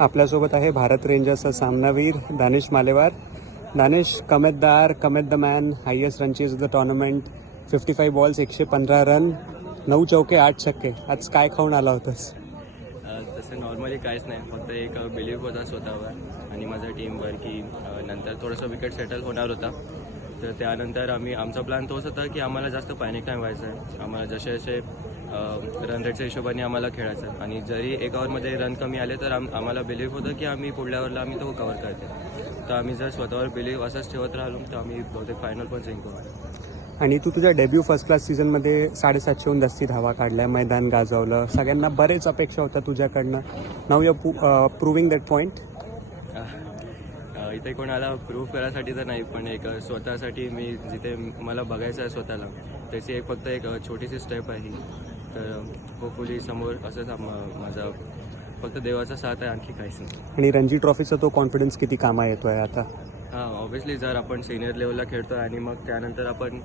आपल्यासोबत आहे भारत रेंजर्सचा सामनावीर Danish Malewar. Danish, come at the man, highest run chase of the tournament, 55 balls, 115 run, 9 चौके 8 छक्के. आज काय खाऊन आला होतास? तसं नॉर्मली काहीच नाही, फक्त एक बिलीव्ह होता स्वतःवर आणि माझ्या टीमवर की नंतर थोडंसं विकेट सेटल होणार होता. तर त्यानंतर आमचा प्लॅन तोच होता की आम्हाला जास्त पॅनिक नाही व्हायचं आहे. आम्हाला जसे जसे रन रेटच्या हिशोबाने आम्हाला खेळायचं आहे आणि जरी एक ओव्हरमध्ये रन कमी आले तर आम्हाला बिलीव्ह होतं की आम्मी पुढल्या ओव्हरला आम्ही तो कव्हर करते. तर आम्ही जर स्वतःवर बिलीव्ह असंच ठेवत राहिलो तर आम्ही बहुतेक फायनल पण जिंकू. आणि तू तुझ्या डेब्यू फर्स्ट क्लास सीझनमध्ये 750हून जास्ती धावा काढल्या, मैदान गाजवलं, सगळ्यांना बरेच अपेक्षा होत्या तुझ्याकडनं. Now you proving that point. इथे कोणाला प्रूव्ह करायसाठी तर नाही, पण एक स्वतःसाठी मी जिथे मला बघायचं आहे स्वतःला, त्याची फक्त एक छोटीशी स्टेप आहे. तर होपफुली समोर असंच माझा फक्त देवाचा साथ आहे, आणखी काहीच नाही. आणि रणजी ट्रॉफीचा तो कॉन्फिडन्स किती कामा येतो आहे आता? हां, ऑब्व्हियसली जर आपण सिनियर लेवलला खेळतो आणि मग त्यानंतर आपण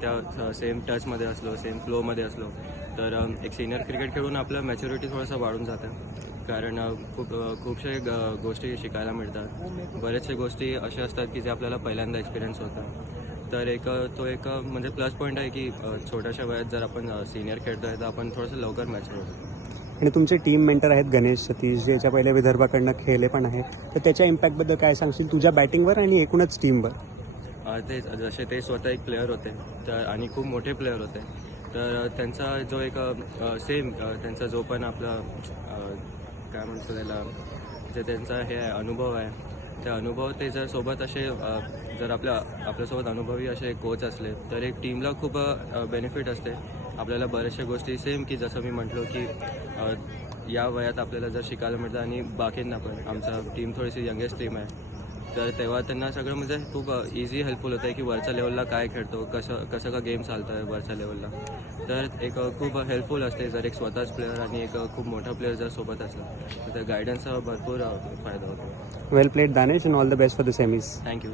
त्या सेम टचमध्ये असलो, सेम फ्लोमध्ये असलो, तर एक सिनियर क्रिकेट खेळून आपलं मॅच्युरिटी थोडंसं वाढून जातं. कारण खूपशा गोष्टी शिकायला मिळतात. बऱ्याचशा गोष्टी अशा असतात की जे आपल्याला पहिल्यांदा एक्सपिरियन्स होतात. तर तो एक म्हणजे प्लस पॉईंट आहे की छोट्याशा वयात जर आपण सिनियर खेळतो आहे तर आपण थोडंसं लवकर मॅच्युअर होतो. आणि तुमचे टीम मेंटर आहेत गणेश सतीश, जे याच्या पहिले विदर्भाकडनं खेळले पण आहे. तर त्याच्या इम्पॅक्टबद्दल काय सांगशील तुझ्या बॅटिंगवर आणि एकूणच टीमवर? ते जसे ते स्वतः एक प्लेअर होते तर आणि खूप मोठे प्लेअर होते. तर त्यांचा जो एक सेम त्यांचा जो पण आपला काय म्हणतो त्याला, जे त्यांचा हे आहे अनुभव आहे, त्या अनुभव ते जर सोबत असे जर आपल्यासोबत अनुभवी असे कोच असले तर एक टीमला खूप बेनिफिट असते. आपल्याला बऱ्याचशा गोष्टी सेम की जसं मी म्हटलो की या वयात आपल्याला जर शिकायला मिळतं आणि बाकींना पण. आमचा टीम थोडीशी यंगेस्ट टीम आहे, तर तेव्हा त्यांना सगळं म्हणजे खूप इझी हेल्पफुल होतं आहे की वरच्या लेवलला काय खेळतो, कसं का गेम चालतो आहे वरच्या लेवलला. तर एक खूप हेल्पफुल असते जर एक स्वतःच प्लेअर आणि एक खूप मोठा प्लेअर जर सोबत असला तर त्या गायडन्सचा भरपूर फायदा होतो. Well played Danish, and all the best for the semis. Thank you.